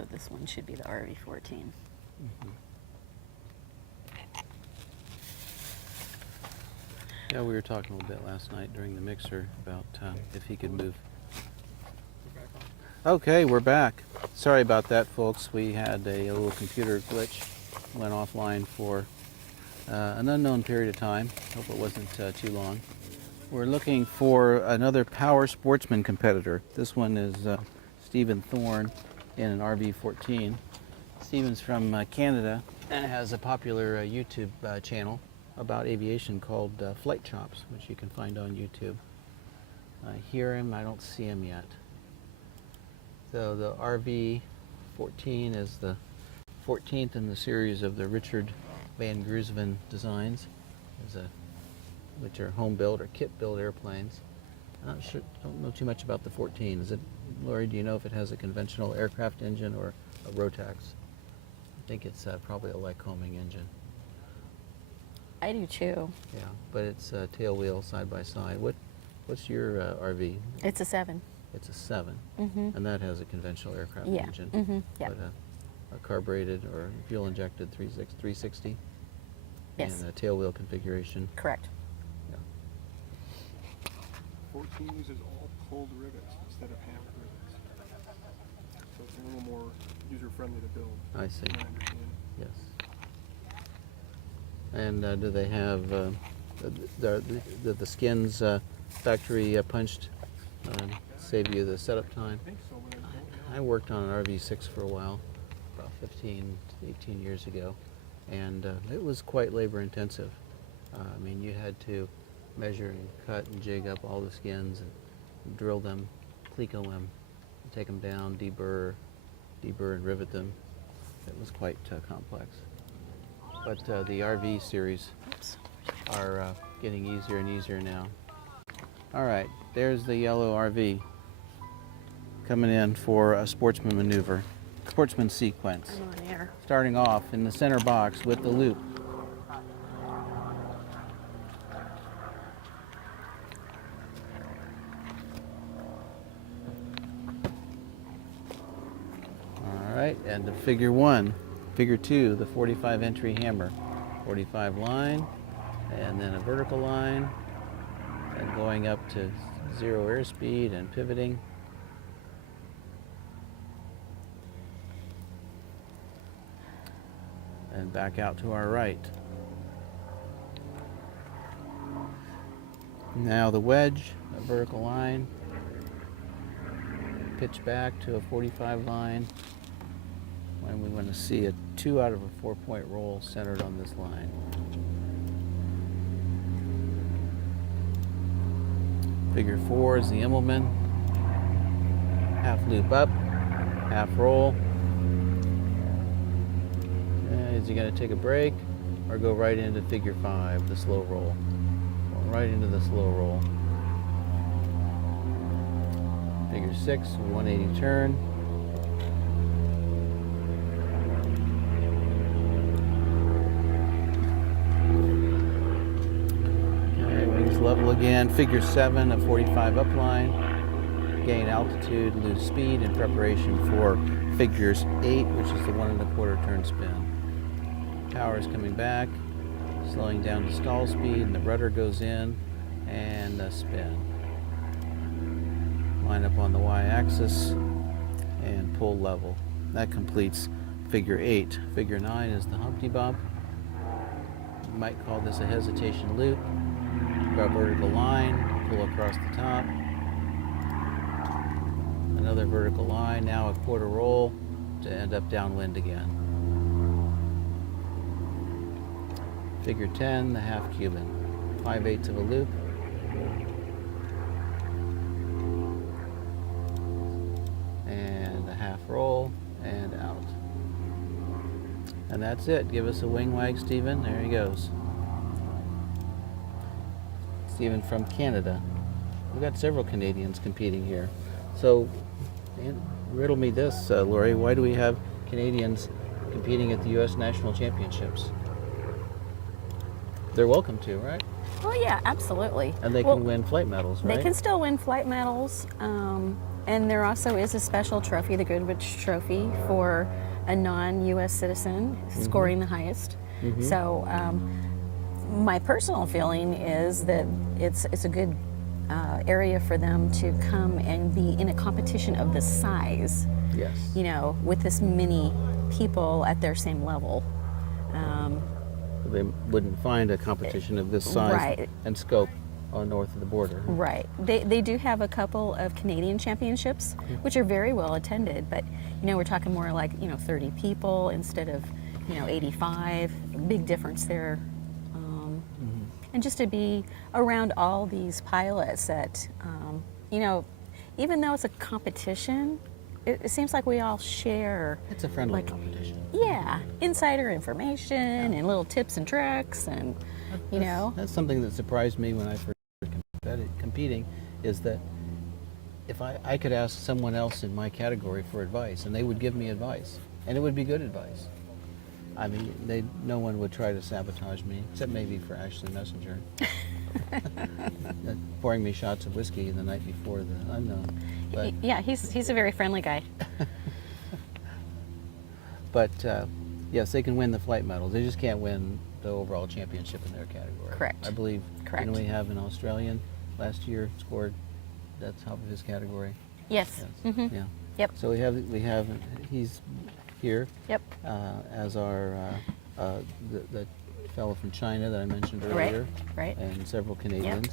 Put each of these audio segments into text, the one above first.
So this one should be the RV14. Yeah, we were talking a little bit last night during the mixer about if he could move. Okay, we're back. Sorry about that, folks. We had a little computer glitch. Went offline for an unknown period of time. Hope it wasn't too long. We're looking for another power sportsman competitor. This one is Stephen Thorne in an RV14. Stephen's from Canada and has a popular YouTube channel about aviation called Flight Chops, which you can find on YouTube. I hear him, I don't see him yet. So the RV14 is the 14th in the series of the Richard Van Gruisven designs, which are home-built or kit-built airplanes. I'm not sure, don't know too much about the 14. Is it, Lori, do you know if it has a conventional aircraft engine or a Rotax? I think it's probably a Lycoming engine. I do too. Yeah, but it's tail wheel side by side. What's your RV? It's a 7. It's a 7, Mm-hmm. and that has a conventional aircraft Yeah. engine. Mm-hmm. Yeah. But a carbureted or fuel injected 360. Yes. And a tail wheel configuration. Correct. 14 uses all pulled rivets instead of hammered rivets. So it's a little more user-friendly to build. I see. from what I understand. Yes. And do they have the skins factory punched save you the setup time? I think so, but I don't know. I worked on an RV6 for a while, about 15, 18 years ago, and it was quite labor intensive. I mean, you had to measure and cut and jig up all the skins and drill them, cleco them, take them down, deburr and rivet them. It was quite complex. But the RV series are getting easier and easier now. All right, there's the yellow RV coming in for a sportsman maneuver, sportsman sequence. I'm on air. Starting off in the center box with the loop. All right, and the figure 1, figure 2, the 45 entry hammer. 45 line, and then a vertical line, and going up to 0 airspeed and pivoting. And back out to our right. Now the wedge, a vertical line, pitch back to a 45 line, and we want to see a 2 out of a 4-point roll centered on this line. Figure 4 is the Immelman, half loop up, half roll. Is he going to take a break or go right into figure 5, the slow roll? Going right into the slow roll. Figure 6, 180 turn. Okay, wings level again. Figure 7, a 45 upline. Gain altitude, lose speed in preparation for figures 8, which is the 1 1/4 turn spin. Power is coming back, slowing down to stall speed, and the rudder goes in, and a spin. Line up on the y-axis, and pull level. That completes figure 8. Figure 9 is the Humpty Bump. You might call this a hesitation loop. Draw a vertical line, pull across the top. Another vertical line, now a 1/4 roll to end up downwind again. Figure 10, the half Cuban. 5/8 of a loop. And a half roll and out. And that's it. Give us a wing wag, Stephen. There he goes. Stephen from Canada. We've got several Canadians competing here. So, riddle me this, Lori. Why do we have Canadians competing at the U.S. National Championships? They're welcome to, right? Well, yeah, absolutely. And they Well, can win flight medals, right? They can still win flight medals, And there also is a special trophy, the Goodrich Trophy, for a non-U.S. citizen scoring the highest. So my personal feeling is that it's a good area for them to come and be in a competition of this size, Yes. you know, with this many people at their same level. They wouldn't find a competition of this size Right. and scope north of the border. Right. They do have a couple of Canadian championships, which are very well attended, but you know, we're talking more like, you know, 30 people instead of, you know, 85. Big difference there. And just to be around all these pilots that, you know, even though it's a competition, it seems like we all share, It's a friendly like, competition. yeah, insider information and little tips and tricks, and you know. That's something that surprised me when I first started competing, is that if I could ask someone else in my category for advice, and they would give me advice, and it would be good advice. I mean, no one would try to sabotage me, except maybe for Ashley Messenger. Pouring me shots of whiskey the night before the unknown. But, Yeah, he's a very friendly guy. but yes, they can win the flight medals. They just can't win the overall championship in their category. Correct. I believe. Correct. Didn't we have an Australian last year scored at the top of his category? Yes. Yes. Mhm. Yeah. Yep. So he's here Yep. as our the fellow from China that I mentioned Right. earlier, Right. and several Canadians.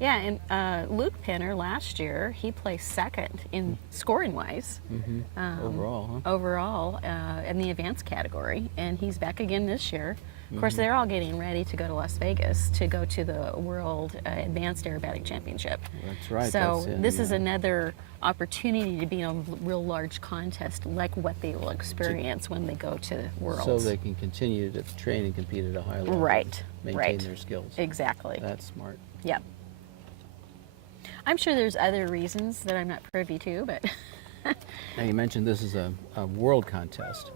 Yeah, and Luke Penner last year, he placed second in scoring wise. Overall, huh? Overall, in the advanced category, and he's back again this year. Of course, they're all getting ready to go to Las Vegas to go to the World Advanced Aerobatic Championship. That's right. So that's in, this is another opportunity to be in a real large contest, like what they will experience when they go to Worlds. so they can continue to train and compete at a high level. Right, Maintain right. their skills. Exactly. That's smart. Yep. I'm sure there's other reasons that I'm not privy to, but Now you mentioned this is a world contest.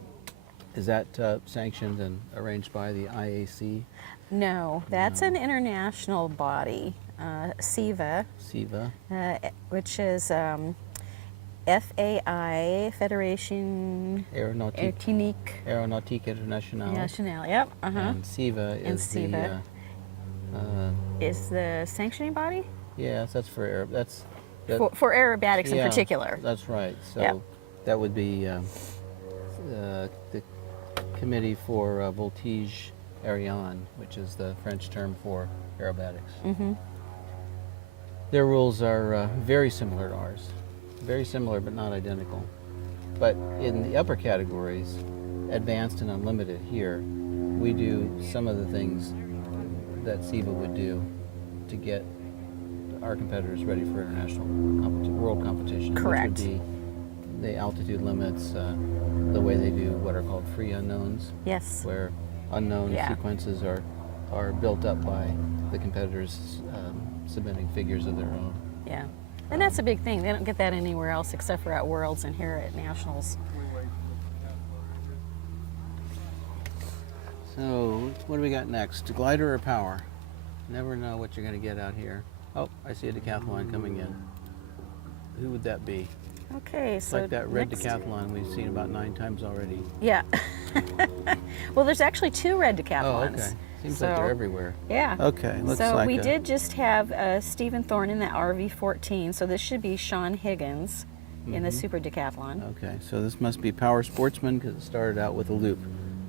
Is that sanctioned and arranged by the IAC, no, that's an international body, SEVA, SEVA? which is FAI, Fédération Aeronautique Internationale. Nationale. Yep. And SEVA And is SEVA. Is the sanctioning body yes, that's for air. That's for aerobatics in yeah, particular. That's right. So Yep. that would be the Committee for Voltige Aérienne, which is the French term for aerobatics. Their rules are very similar to ours. Very similar, but not identical. But in the upper categories, advanced and unlimited here, we do some of the things that SEVA would do to get our competitors ready for international world competition. Correct. Which would be the altitude limits, the way they do what are called free unknowns, Yes. where unknown Yeah. sequences are built up by the competitors submitting figures of their own. Yeah. And that's a big thing. They don't get that anywhere else except for at Worlds and here at Nationals. So, what do we got next? Glider or power? Never know what you're going to get out here. Oh, I see a decathlon coming in. Who would that be? Okay, It's so like that red next- decathlon we've seen about 9 times already. Yeah. Well, there's actually 2 red decathlons. Oh, okay. Seems like they're everywhere. Yeah. Okay, looks So like we did just have Stephen Thorne in the RV14, so this should be Sean Higgins in the Super Decathlon. Okay, so this must be Power Sportsman because it started out with a loop.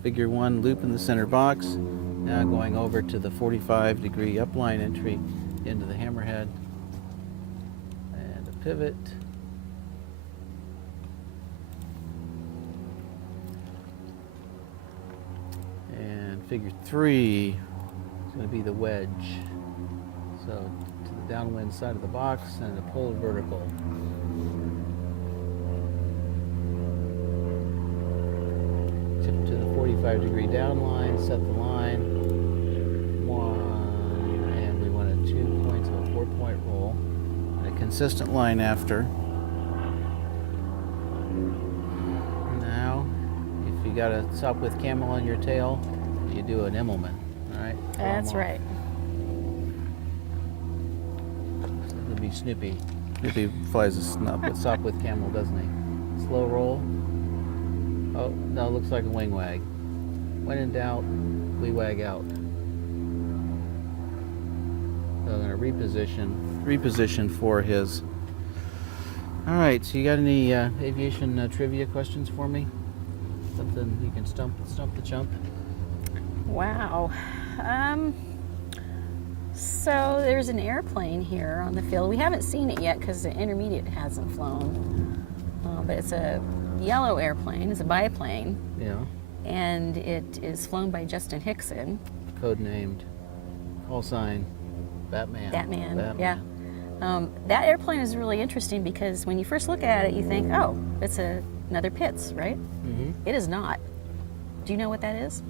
Figure 1 loop in the center box. Now going over to the 45-degree upline entry into the hammerhead. And a pivot. And figure 3 is going to be the wedge. So to the downwind side of the box and a pull vertical. Tip to the 45-degree down line, set the line. 1, and we want a 2 points of a 4-point roll. And a consistent line after. Now, if you got a sup with camel on your tail, you do an Immelman, all right? That's Pull 'em right. off. So it'll be Snoopy. He flies a stop with camel, doesn't he? Slow roll. Oh, no, looks like a wing wag. When in doubt, we wag out. So I'm going to reposition for his. All right, so you got any aviation trivia questions for me? Something you can stump the chump? Wow. So there's an airplane here on the field. We haven't seen it yet because the intermediate hasn't flown. But it's a yellow airplane. It's a biplane. Yeah. And it is flown by Justin Hickson. Codenamed, call sign, Batman. Batman. Yeah. That airplane is really interesting because when you first look at it, you think, oh, it's another Pitts, right? Mm-hmm. It is not. Do you know what that is?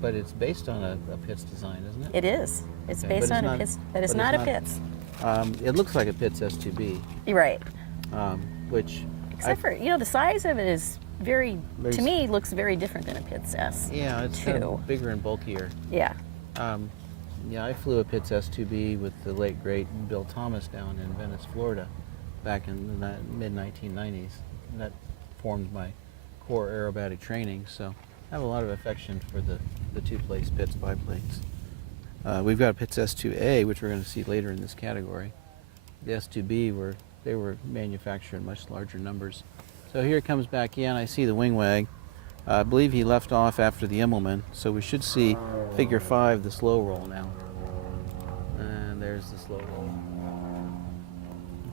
But it's based on a Pitts design, isn't it? It is. It's Okay, based but on it's a not- Pitts, but it's but not it's a not- Pitts. It looks like a Pitts S2B, You're right. which Except for, the size of it is Very to me, looks very different than a Pitts S. yeah, it's kind Two. of bigger and bulkier. Yeah. Yeah, I flew a Pitts S2B with the late great Bill Thomas down in Venice, Florida, back in the mid-1990s. That formed my core aerobatic training, so I have a lot of affection for the two-place Pitts biplanes. We've got a Pitts S2A, which we're going to see later in this category. The S2B they were manufactured in much larger numbers. So here it comes back in. I see the wing wag. I believe he left off after the Immelman, so we should see figure 5, the slow roll now. And there's the slow roll.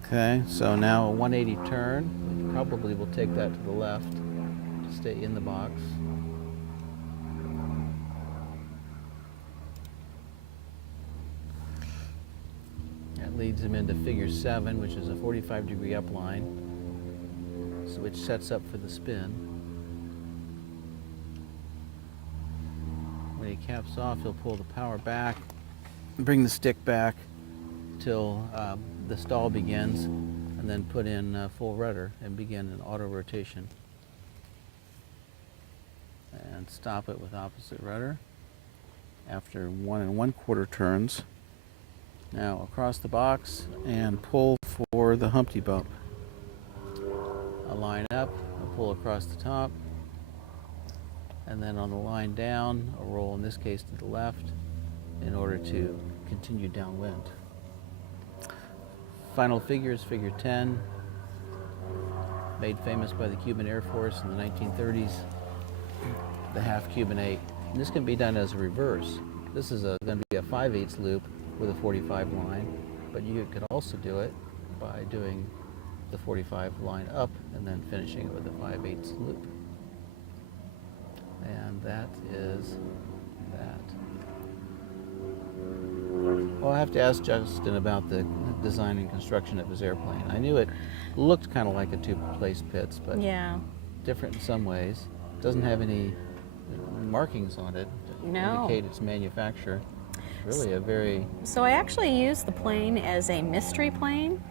Okay, so now a 180 turn. We probably will take that to the left to stay in the box. That leads him into figure 7, which is a 45-degree upline, which sets up for the spin. When he caps off, he'll pull the power back, bring the stick back till the stall begins, and then put in full rudder and begin an auto rotation. And stop it with opposite rudder after 1 1/4 turns. Now across the box and pull for the Humpty Bump. A line up, a pull across the top, and then on the line down, a roll in this case to the left in order to continue downwind. Final figure is figure 10, made famous by the Cuban Air Force in the 1930s, the half Cuban 8. And this can be done as a reverse. This is going to be a 5/8 loop with a 45 line, but you could also do it by doing the 45 line up and then finishing it with a 5/8 loop. And that is that. Well, I have to ask Justin about the design and construction of his airplane. I knew it looked kind of like a two-place Pitts, but Yeah. different in some ways. Doesn't have any markings on it to No. indicate its manufacturer. Really a very... So I actually used the plane as a mystery plane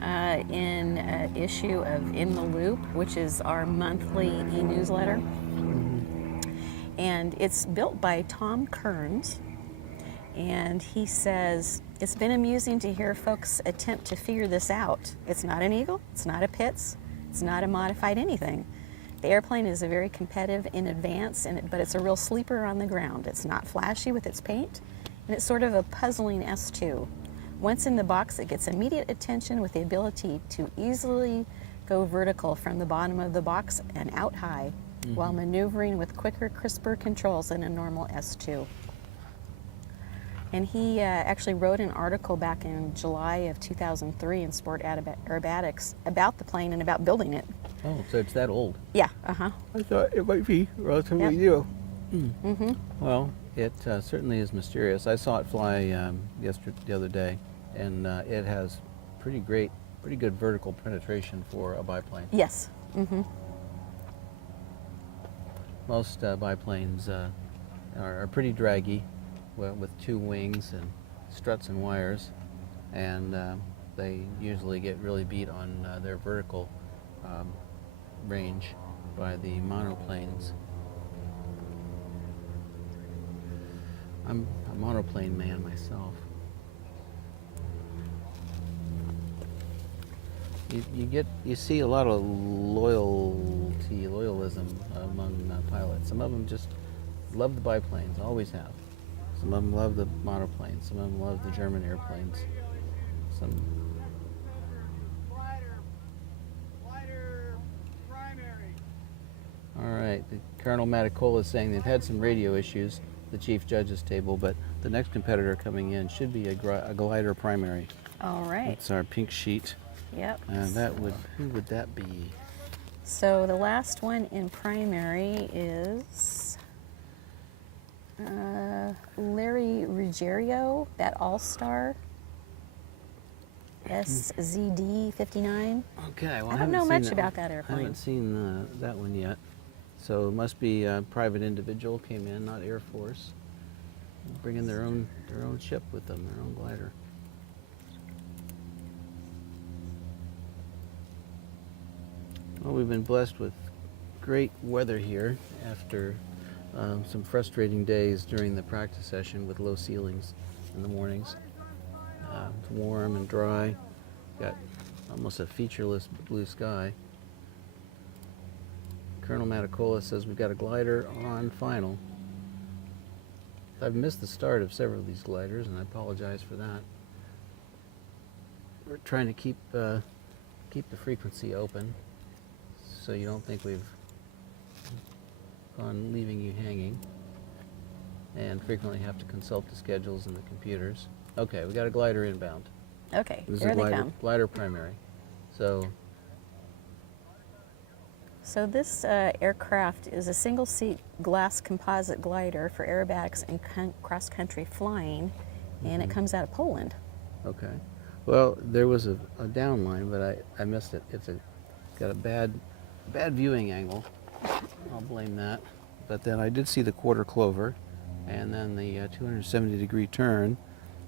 Ah, in an issue of In the Loop, which is our monthly e-newsletter. And it's built by Tom Kearns. And he says, it's been amusing to hear folks attempt to figure this out. It's not an Eagle, it's not a Pitts, it's not a modified anything. The airplane is a very competitive in advance, but it's a real sleeper on the ground. It's not flashy with its paint, and it's sort of a puzzling S2. Once in the box, it gets immediate attention with the ability to easily go vertical from the bottom of the box and out high, while maneuvering with quicker, crisper controls than a normal S2. And he actually wrote an article back in July of 2003 in Sport Aerobatics about the plane and about building it. oh, so it's that old. Yeah, uh-huh. I thought it might be relatively Yep. new. Mm-hmm. Well, it certainly is mysterious. I saw it fly the other day, and it has pretty good vertical penetration for a biplane. Yes. Mm-hmm. Most biplanes are pretty draggy, with two wings and struts and wires, and they usually get really beat on their vertical range by the monoplanes. I'm a monoplane man myself. you see a lot of loyalism among pilots. Some of them just love the biplanes, always have. Some of them love the monoplanes. Some of them love the German airplanes. Some. Glider primary. All right, Colonel Maticola is saying they've had some radio issues, the chief judge's table, but the next competitor coming in should be a glider primary. All right. It's our pink sheet. Yep. And who would that be? So the last one in primary is Larry Ruggiero, that All-Star, SZD 59. Okay, well, I don't know much about that airplane. I haven't seen that one yet. So it must be a private individual came in, not Air Force, bringing their own ship with them, their own glider. Well, we've been blessed with great weather here after some frustrating days during the practice session with low ceilings in the mornings. It's warm and dry. Got almost a featureless blue sky. Colonel Maticola says we've got a glider on final. I've missed the start of several of these gliders, and I apologize for that. We're trying to keep the frequency open, so you don't think we've gone leaving you hanging, and frequently have to consult the schedules and the computers. Okay, we got a glider inbound. Okay, This there is they come. glider primary. So this aircraft is a single-seat glass composite glider for aerobatics and cross-country flying, and it comes out of Poland. okay. Well, there was a downline, but I missed it. It's got a bad viewing angle. I'll blame that. But then I did see the quarter clover, and then the 270-degree turn.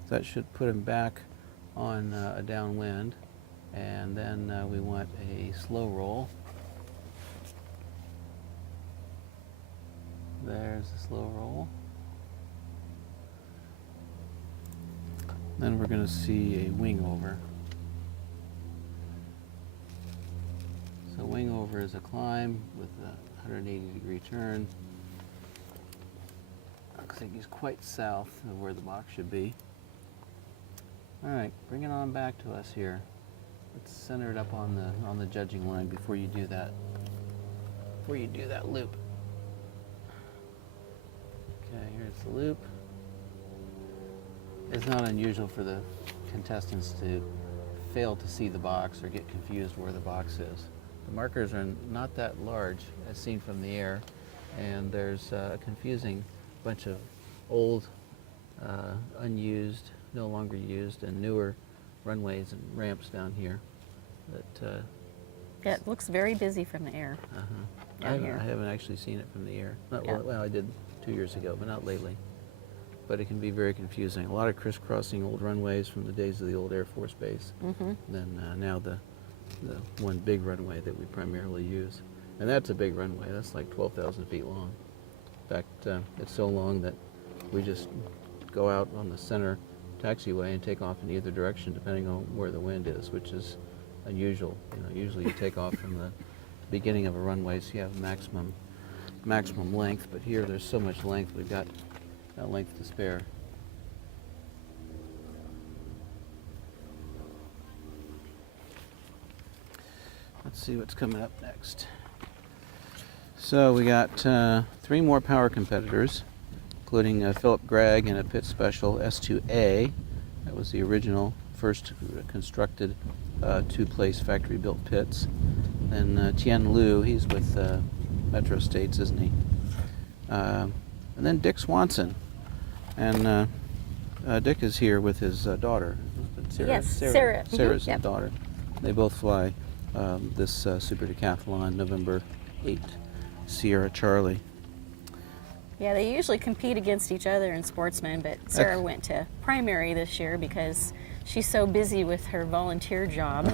That should put him back on a downwind, and then we want a slow roll. There's the slow roll. Then we're going to see a wing over. So wing over is a climb with a 180-degree turn. Looks like he's quite south of where the box should be. All right, bring it on back to us here. Let's center it up on the judging line before you do that. Before you do that loop. Okay, here's the loop. It's not unusual for the contestants to fail to see the box or get confused where the box is. The markers are not that large as seen from the air, and there's a confusing bunch of old, unused, no longer used, and newer runways and ramps down here. That Yeah, it looks very busy from the air. I Down here. haven't actually seen it from the air. Yeah. Well, I did 2 years ago, but not lately. But it can be very confusing. A lot of crisscrossing old runways from the days of the old Air Force Base. Then now the one big runway that we primarily use. And that's a big runway. That's like 12,000 feet long. In fact, it's so long that we just go out on the center taxiway and take off in either direction depending on where the wind is, which is unusual. You know, usually you take off from the beginning of a runway so you have maximum length, but here there's so much length, we've got that length to spare. Let's see what's coming up next. So we got 3 more power competitors, including Philip Gregg in a pit special S2A. That was the original first constructed 2-place factory-built pits. Then Tian Liu, he's with Metro States, isn't he? And then Dick Swanson. And Dick is here with his daughter. Yes, Sarah. Sarah's Yep. daughter. They both fly this Super Decathlon November 8, Sierra Charlie. Yeah, they usually compete against each other in Sportsman, but Sarah went to primary this year because she's so busy with her volunteer job.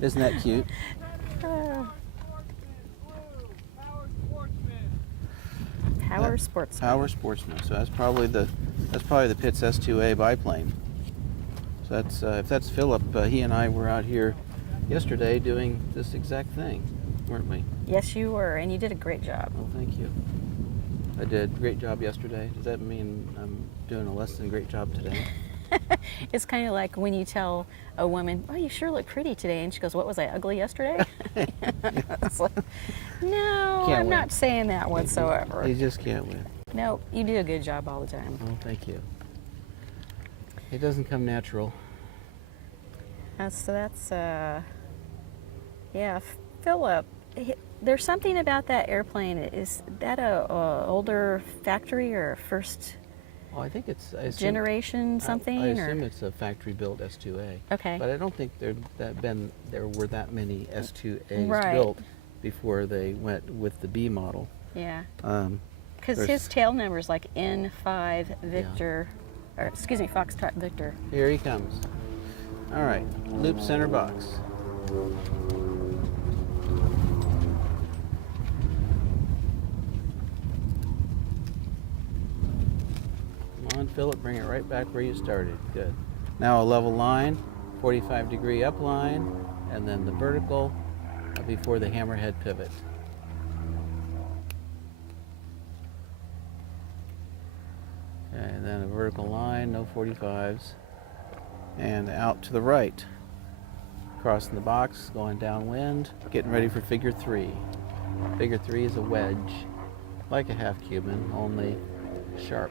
Isn't that cute? Power Sportsman. Power Sportsman. So that's probably the Pitts S2A biplane. So that's if that's Philip, he and I were out here yesterday doing this exact thing, weren't we? Yes, you were, and you did a great job. Well, thank you. I did a great job yesterday. Does that mean I'm doing a less than great job today? It's kind of like when you tell a woman, "Oh, you sure look pretty today," and she goes, "What, was I ugly yesterday?" It's like, no, Can't I'm win. not saying that whatsoever. You just can't win. No, you do a good job all the time. Oh, thank you. It doesn't come natural. Yeah, Philip. There's something about that airplane. Is that a older factory or first Oh, I think it's I assume, generation something? I or? assume it's a factory-built S2A. Okay. But I don't think there were that many S2As Right. built before they went with the B model. Yeah. Because There's- his tail number is like N5 Victor, or excuse me, Foxtrot Victor. Here he comes. All right, loop center box. Come on, Philip, bring it right back where you started. Good. Now a level line, 45-degree up line, and then the vertical before the hammerhead pivot. Okay, and then a vertical line, no 45s. And out to the right. Crossing the box, going downwind, getting ready for figure 3. Figure 3 is a wedge, like a half Cuban, only sharp.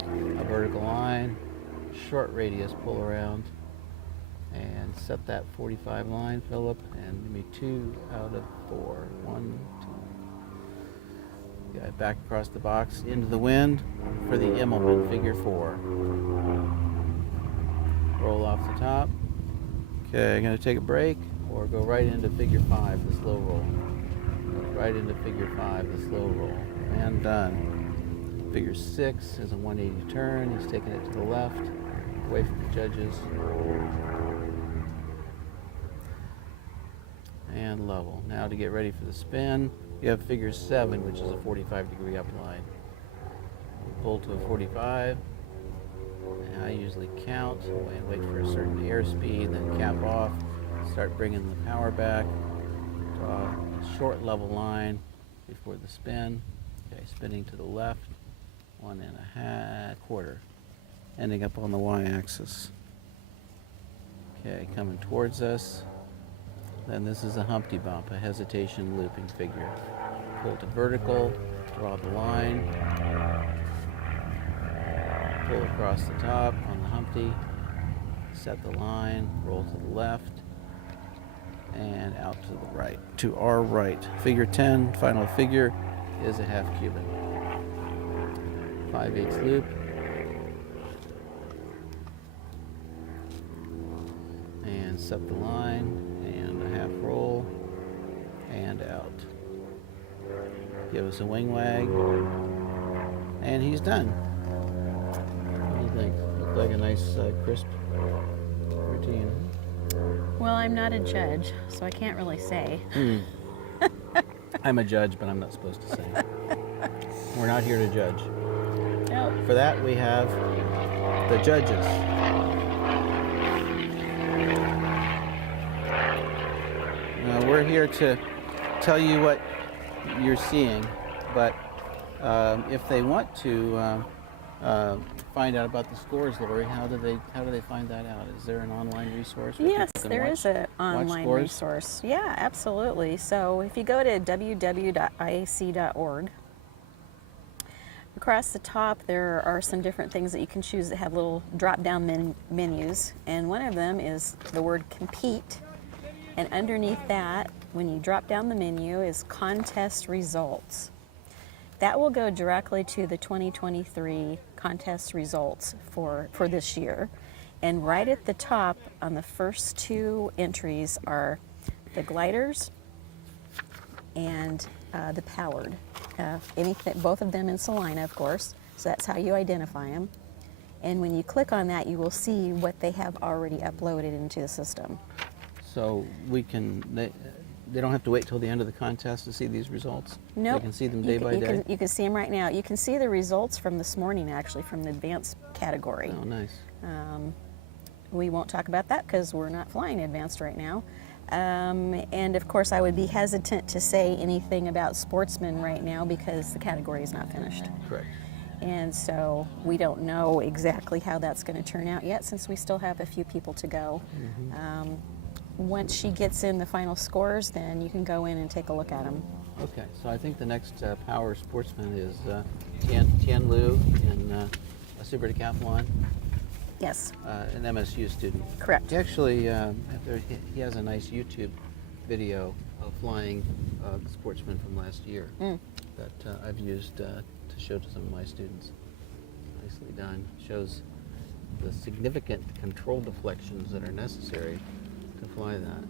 A vertical line, short radius pull around, and set that 45 line, Philip, and give me 2 out of 4. 1, 2. Yeah, back across the box, into the wind for the Immelman, figure 4. Roll off the top. Okay, I'm going to take a break or go right into figure 5, the slow roll. Right into figure 5, the slow roll. And done. Figure 6 is a 180 turn. He's taking it to the left, away from the judges. And level. Now to get ready for the spin, you have figure 7, which is a 45-degree upline. Pull to a 45. And I usually count and wait for a certain airspeed, then cap off, start bringing the power back, draw a short level line before the spin. Okay, spinning to the left, 1.25, ending up on the y-axis. Okay, coming towards us. Then this is a Humpty Bump, a hesitation looping figure. Pull to vertical, draw the line, pull across the top on the Humpty, set the line, roll to the left, and out to the right, to our right. Figure 10, final figure, is a half Cuban. 5/8 loop. And set the line, and a half roll, and out. Give us a wing wag, and he's done. What do you think? Look like a nice, crisp routine. Well, I'm not a judge, so I can't really say. I'm a judge, but I'm not supposed to say. We're not here to judge. No. For that, we have the judges. We're here to tell you what you're seeing, but if they want to find out about the scores, Lori, how do they find that out? Is there an online resource? Where Yes, people can there watch- is an watch online scores? resource. Yeah, absolutely. So if you go to www.iac.org, across the top there are some different things that you can choose that have little drop-down menus, and one of them is the word compete, and underneath that, when you drop down the menu, is contest results. That will go directly to the 2023 contest results for this year. And right at the top on the first 2 entries are the gliders and the powered. Both of them in Salina, of course, so that's how you identify them. And when you click on that, you will see what they have already uploaded into the system. So they don't have to wait till the end of the contest to see these results? Nope. They can see them day by day? You can see them right now. You can see the results from this morning, actually, from the advanced category. Oh, nice. We won't talk about that because we're not flying advanced right now. And of course, I would be hesitant to say anything about Sportsman right now because the category is not finished. Correct. And so we don't know exactly how that's going to turn out yet since we still have a few people to go. Once she gets in the final scores, then you can go in and take a look at them. Okay, so I think the next power sportsman is Tian Liu in a super decathlon, Yes, an MSU student. correct. He actually he has a nice YouTube video of flying sportsman from last year that I've used to show to some of my students. Nicely done. Shows the significant control deflections that are necessary to fly that.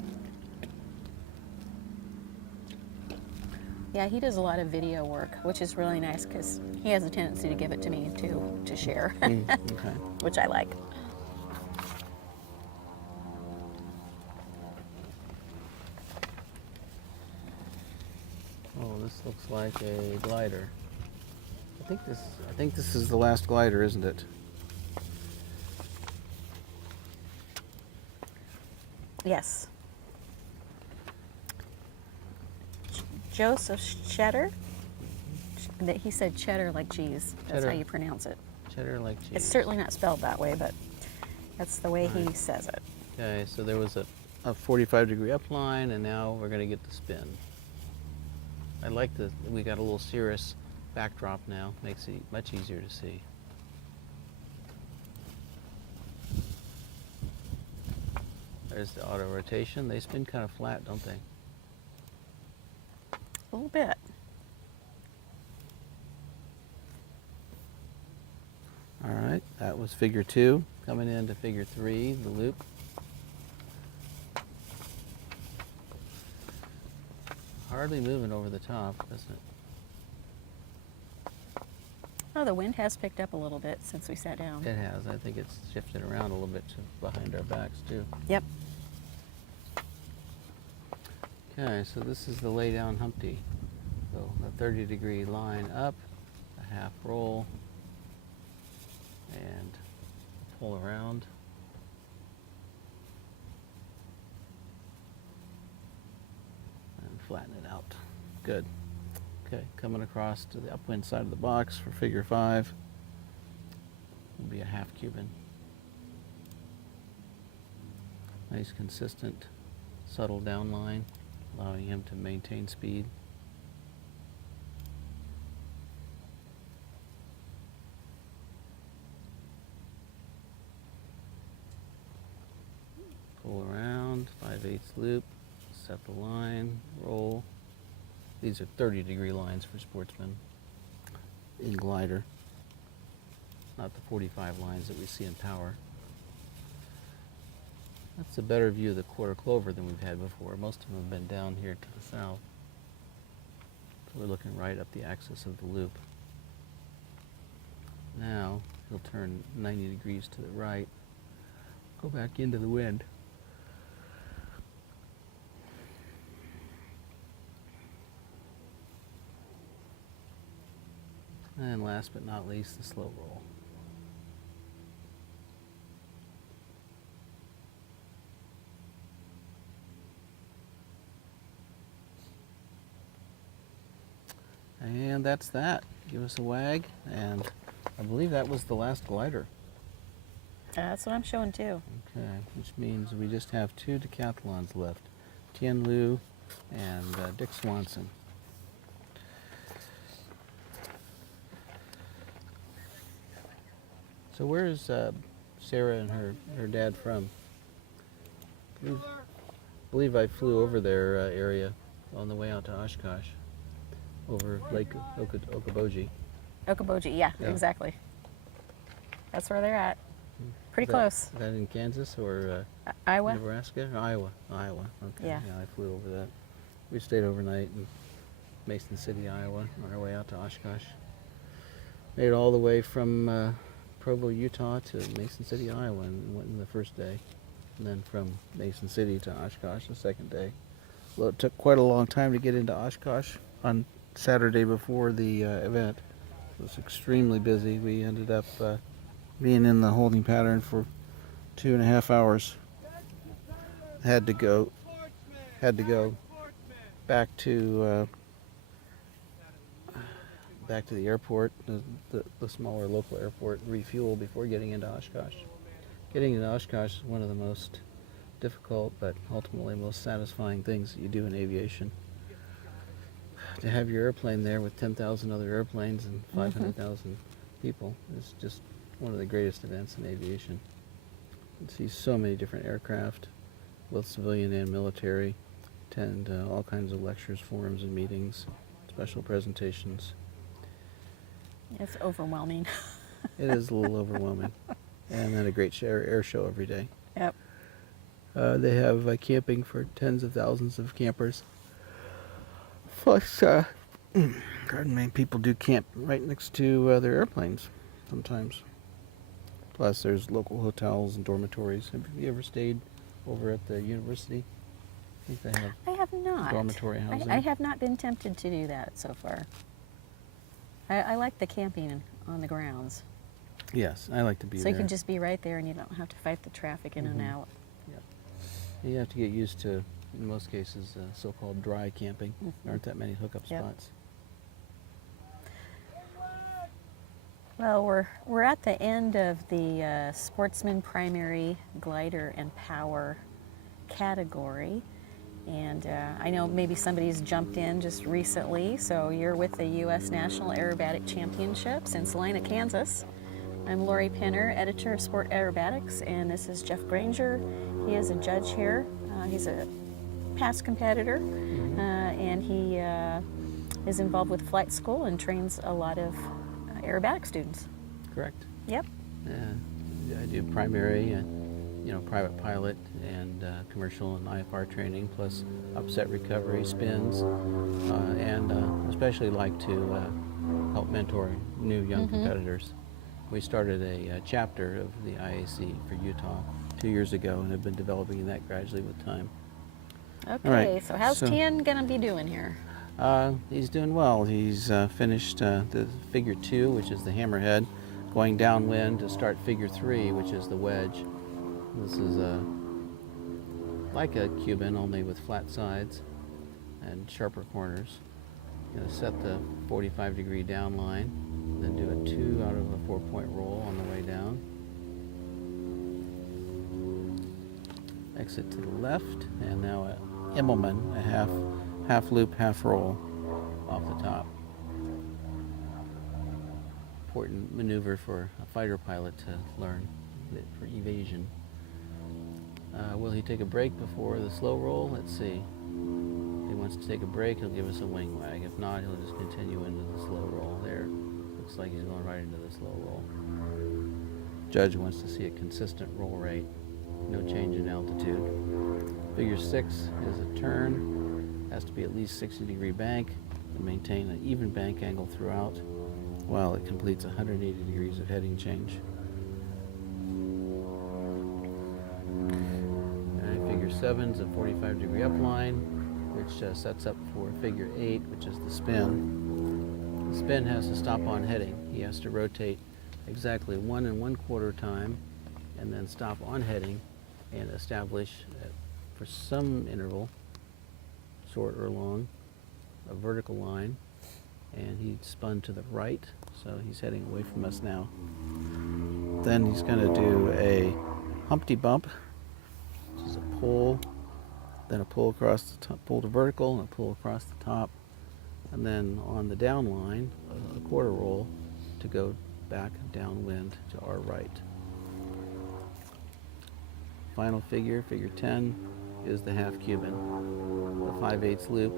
Yeah, he does a lot of video work, which is really nice because he has a tendency to give it to me too, to share, Okay. which I like. Oh, this looks like a glider. I think this is the last glider, isn't it? Yes. Joseph Cheddar. That he said cheddar like cheese. That's Cheddar. how you pronounce it. Cheddar like cheese. It's certainly not spelled that way, but that's the way he says it. Okay, so there was a 45-degree upline, and now we're going to get the spin. I like we got a little cirrus backdrop now. Makes it much easier to see. There's the auto rotation. They spin kind of flat, don't they? A little bit. All right, that was figure 2. Coming into figure 3, the loop. Hardly moving over the top, doesn't it? Oh, the wind has picked up a little bit since we sat down. It has. I think it's shifted around a little bit to behind our backs, too. Yep. Okay, so this is the lay down Humpty. So a 30-degree line up, a half roll, and pull around. And flatten it out. Good. Okay, coming across to the upwind side of the box for figure 5. Will be a half Cuban. Nice, consistent, subtle down line, allowing him to maintain speed. Pull around, 5/8 loop, set the line, roll. These are 30-degree lines for Sportsman in glider, not the 45 lines that we see in power. That's a better view of the quarter clover than we've had before. Most of them have been down here to the south. So we're looking right up the axis of the loop. Now he'll turn 90 degrees to the right, go back into the wind. And last but not least, the slow roll. And that's that. Give us a wag, and I believe that was the last glider. That's what I'm showing too. Okay, which means we just have 2 decathlons left. Tian Liu and Dick Swanson. So where's Sarah and her dad from? I believe I flew over their area on the way out to Oshkosh, over Lake Okoboji. Okoboji, yeah, Yeah. exactly. That's where they're at. Pretty Is close. Is that in Kansas or Iowa? Nebraska? Or Iowa. Okay. Yeah. I flew over that. We stayed overnight in Mason City, Iowa, on our way out to Oshkosh. Made it all the way from Provo, Utah to Mason City, Iowa, and went in the first day. And then from Mason City to Oshkosh the second day. Well, it took quite a long time to get into Oshkosh on Saturday before the event. It was extremely busy. We ended up being in the holding pattern for 2.5 hours. Had to go had to go back to the airport, the smaller local airport, refuel before getting into Oshkosh. Getting into Oshkosh is one of the most difficult but ultimately most satisfying things that you do in aviation. To have your airplane there with 10,000 other airplanes and 500,000 people is just one of the greatest events in aviation. You see so many different aircraft, both civilian and military, attend all kinds of lectures, forums, and meetings, special presentations. It's overwhelming. It is a little overwhelming. And then a great air show every day. Yep. They have camping for tens of thousands of campers. Plus, pardon me, people do camp right next to their airplanes sometimes. Plus, there's local hotels and dormitories. Have you ever stayed over at the university? I think they have. I have not. Dormitory housing. I have not been tempted to do that so far. I like the camping on the grounds. Yes, I like to be So there. you can just be right there and you don't have to fight the traffic in and out. Yep. You have to get used to, in most cases, so-called dry camping. There aren't that many hookup Yep. spots. Well, we're at the end of the Sportsman Primary Glider and Power category. And I know maybe somebody's jumped in just recently, so you're with the U.S. National Aerobatic Championships in Salina, Kansas. I'm Lori Penner, editor of Sport Aerobatics, and this is Jeff Granger. He is a judge here. He's a past competitor, and he is involved with flight school and trains a lot of aerobatic students. Correct. Yep. Yeah, I do primary, private pilot and commercial and IFR training, plus upset recovery, spins, and especially like to help mentor new young competitors. We started a chapter of the IAC for Utah 2 years ago and have been developing that gradually with time. Okay, right, so how's so- Tian gonna be doing here? He's doing well. He's finished the figure 2, which is the hammerhead, going downwind to start figure 3, which is the wedge. This is like a Cuban, only with flat sides and sharper corners. Going to set the 45-degree down line, then do a 2 out of a 4-point roll on the way down. Exit to the left, and now a Immelman, a half loop, half roll off the top. Important maneuver for a fighter pilot to learn for evasion. Will he take a break before the slow roll? Let's see. If he wants to take a break, he'll give us a wing wag. If not, he'll just continue into the slow roll. There. Looks like he's going right into the slow roll. Judge wants to see a consistent roll rate. No change in altitude. Figure 6 is a turn. Has to be at least 60-degree bank and maintain an even bank angle throughout while it completes 180 degrees of heading change. Figure 7 is a 45-degree upline, which sets up for figure 8, which is the spin. The spin has to stop on heading. He has to rotate exactly 1 1/4 time and then stop on heading and establish, for some interval, short or long, a vertical line. And he spun to the right, so he's heading away from us now. Then he's going to do a Humpty Bump, which is a pull, then a pull across the top, pull to vertical, and a pull across the top, and then on the down line, a quarter roll to go back downwind to our right. Final figure, figure 10, is the half Cuban, the 5/8 loop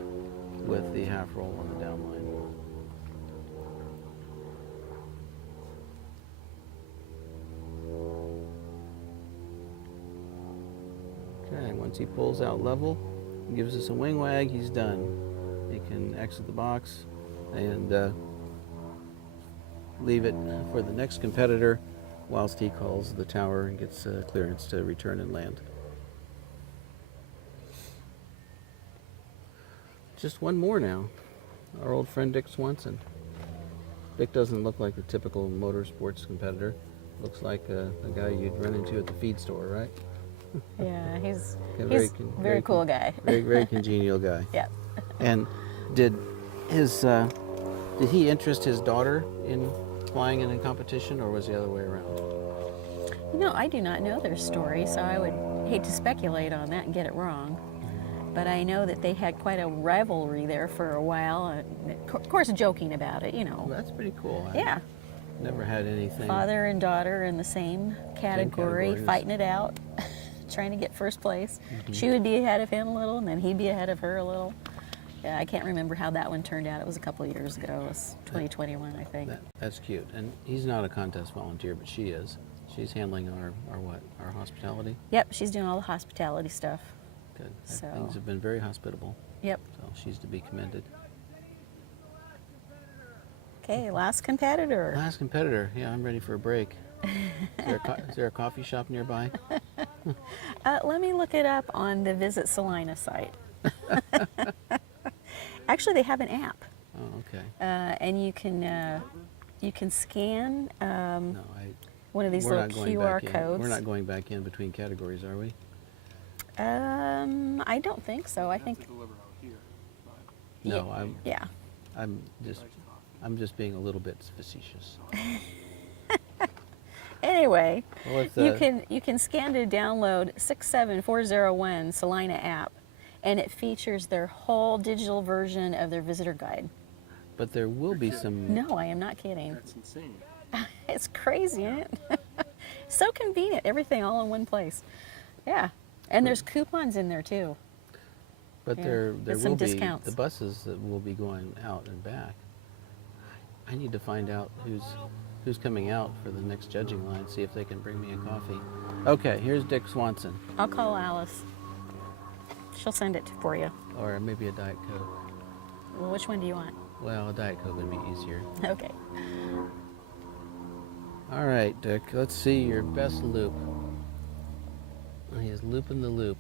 with the half roll on the down line. Okay, once he pulls out level, gives us a wing wag, he's done. He can exit the box and leave it for the next competitor whilst he calls the tower and gets clearance to return and land. Just one more now. Our old friend Dick Swanson. Dick doesn't look like a typical motorsports competitor. Looks like a guy you'd run into at the feed store, right? Yeah, he's A he's very cool guy. Very congenial guy. Yeah. And did he interest his daughter in flying in a competition, or was it the other way around? You know, I do not know their story, so I would hate to speculate on that and get it wrong. But I know that they had quite a rivalry there for a while, and of course joking about it, you know. Well, that's pretty cool. Yeah. Never had anything. Father and daughter in the same category, categories. fighting it out, trying to get first place. She would be ahead of him a little, and then he'd be ahead of her a little. Yeah, I can't remember how that one turned out. It was a couple of years ago. It was 2021, I think. That's cute. And he's not a contest volunteer, but she is. She's handling our hospitality. Yep, she's doing all the hospitality stuff. Good. So- Things have been very hospitable, Yep. so she's to be commended. Okay, last competitor. Last competitor. Yeah, I'm ready for a break. Is there a coffee shop nearby? Let me look it up on the Visit Salina site. Actually, they have an app, Oh, okay. and you can scan No, one of these we're little not going QR back in. codes. We're not going back in between categories, are we? I don't think so. I Have think to deliver out here. But No, yeah. I'm just being a little bit facetious. Anyway, Well, it's, you can scan to download 67401 Salina app, and it features their whole digital version of their visitor guide. but there will be some. No, I am not kidding. that's insane. It's crazy, isn't it? So convenient, everything all in one place. Yeah, and there's coupons in there too. But Yeah, there get some will be discounts. the buses that will be going out and back. I need to find out who's coming out for the next judging line. See if they can bring me a coffee. Okay, here's Dick Swanson, I'll call Alice. She'll send it for you. or maybe a Diet Coke. Well, which one do you want? Well, a Diet Coke would be easier. Okay. All right, Dick. Let's see your best loop. He is looping the loop.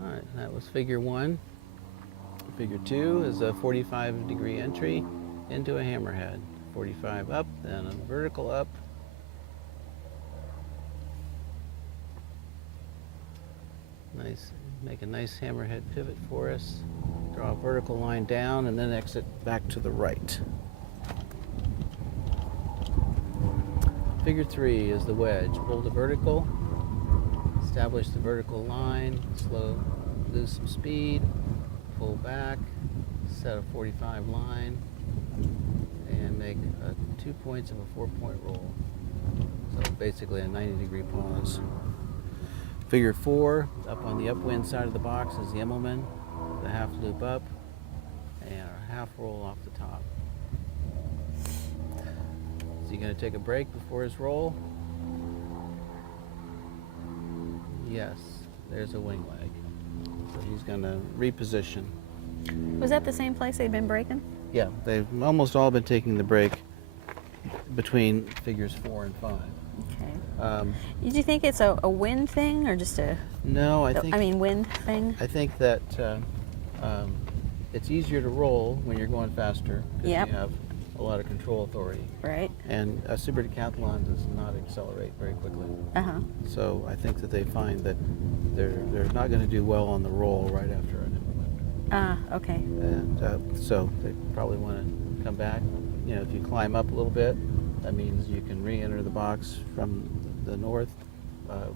All right, that was figure 1. Figure 2 is a 45-degree entry into a hammerhead. 45 up, then a vertical up. Nice, make a nice hammerhead pivot for us. Draw a vertical line down and then exit back to the right. Figure 3 is the wedge. Pull the vertical, establish the vertical line, lose some speed, pull back, set a 45 line, and make 2 points of a 4-point roll. So basically a 90-degree pause. Figure 4, up on the upwind side of the box is the Immelman, the half loop up, and a half roll off the top. Is he going to take a break before his roll? Yes, there's a wing leg. So he's going to reposition. Was that the same place they'd been breaking? Yeah, they've almost all been taking the break between figures 4 and 5. Okay. Did you think it's a wind thing or just a? No, I think wind thing. I think that it's easier to roll when you're going faster because Yep. you have a lot of control authority. Right. And a Super Decathlon does not accelerate very quickly. Uh huh. So I think that they find that they're not going to do well on the roll right after an implement. Okay. And so they probably want to come back. You know, if you climb up a little bit, that means you can re-enter the box from the north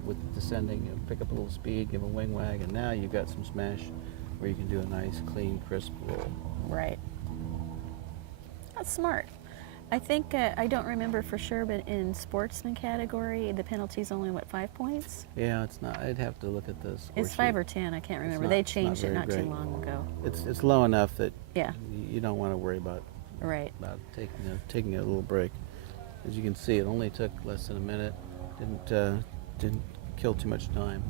with descending. You pick up a little speed, give a wing wag, and now you've got some smash where you can do a nice, clean, crisp roll. Right. That's smart. I think I don't remember for sure, but in Sportsman category, the penalty's only 5 points? Yeah, it's not. I'd have to look at this. It's 5 or 10. I can't remember. not- They it's not changed it very not too great. long ago. It's low enough that Yeah. you don't want to worry about Right. taking a little break. As you can see, it only took less than a minute. Didn't kill too much time.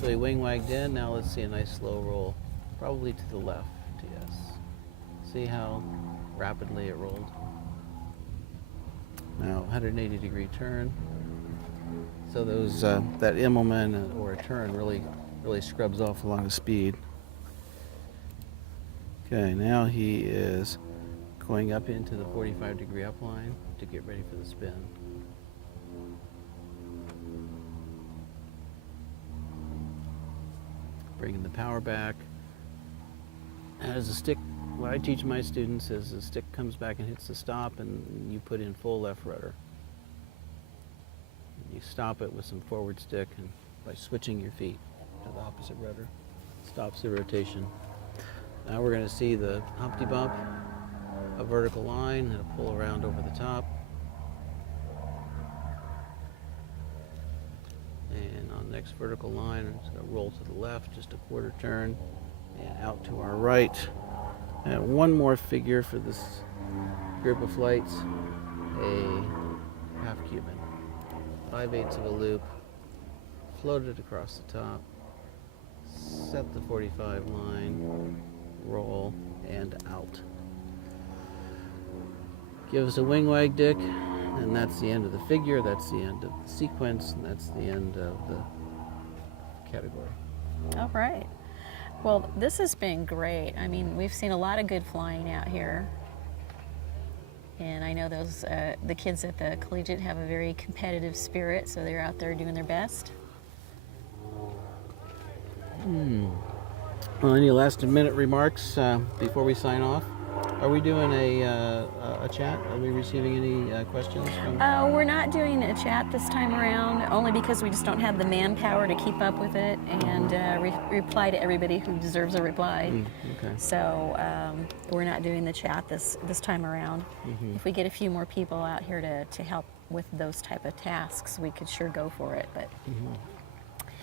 So he wing wagged in. Now let's see a nice slow roll, probably to the left. Yes. See how rapidly it rolled. Now 180-degree turn. So those that Immelman or a turn really scrubs off a lot of speed. Okay, now he is going up into the 45-degree upline to get ready for the spin. bringing the power back. As the stick, what I teach my students is the stick comes back and hits the stop, and you put in full left rudder. You stop it with some forward stick, and by switching your feet to the opposite rudder, stops the rotation. Now we're going to see the Humpty Bump, a vertical line, and a pull around over the top. And on the next vertical line, it's going to roll to the left, just a quarter turn, and out to our right. And one more figure for this group of flights, a half Cuban. 5/8 of a loop, float it across the top, set the 45 line, roll, and out. Give us a wing wag, Dick, and that's the end of the figure, that's the end of the sequence, and that's the end of the category. All right. Well, this has been great. I mean, we've seen a lot of good flying out here. And I know those the kids at the collegiate have a very competitive spirit, so they're out there doing their best. Well, any last minute remarks before we sign off? Are we doing a chat? Are we receiving any questions from? We're not doing a chat this time around, only because we just don't have the manpower to keep up with it and reply to everybody who deserves a reply. Okay. So we're not doing the chat this time around. If we get a few more people out here to help with those type of tasks, we could sure go for it. But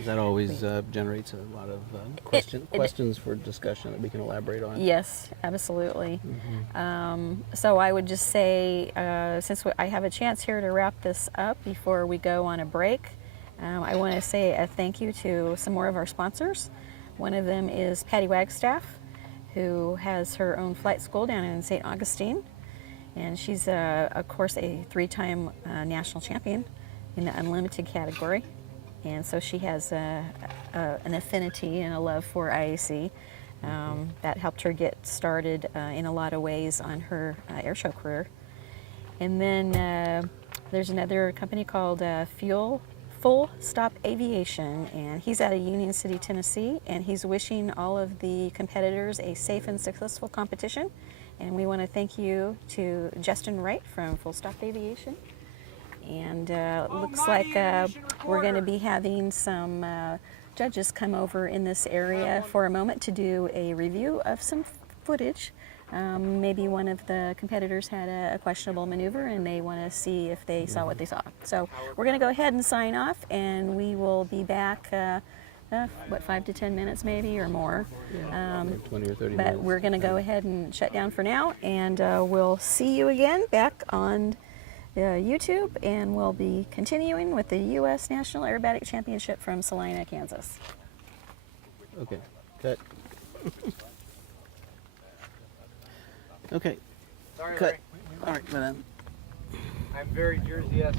That always generates a lot of questions for discussion that we can elaborate on. yes, absolutely. So I would just say, since I have a chance here to wrap this up before we go on a break, I want to say a thank you to some more of our sponsors. One of them is Patty Wagstaff, who has her own flight school down in St. Augustine. And she's, of course, a 3-time national champion in the unlimited category. And so she has an affinity and a love for IAC that helped her get started in a lot of ways on her airshow career. And then there's another company called Full Stop Aviation, and he's out of Union City, Tennessee, and he's wishing all of the competitors a safe and successful competition. And we want to thank you to Justin Wright from Full Stop Aviation. And looks like we're going to be having some judges come over in this area for a moment to do a review of some footage. Maybe one of the competitors had a questionable maneuver and they want to see if they saw what they saw. So we're going to go ahead and sign off, and we will be back, 5 to 10 minutes maybe or more. 20 or 30 but minutes. we're going to go ahead and shut down for now, and we'll see you again back on YouTube, and we'll be continuing with the U.S. National Aerobatic Championship from Salina, Kansas. Okay, cut. Okay, Sorry, cut. Larry. All right, but I'm very Jersey-esque.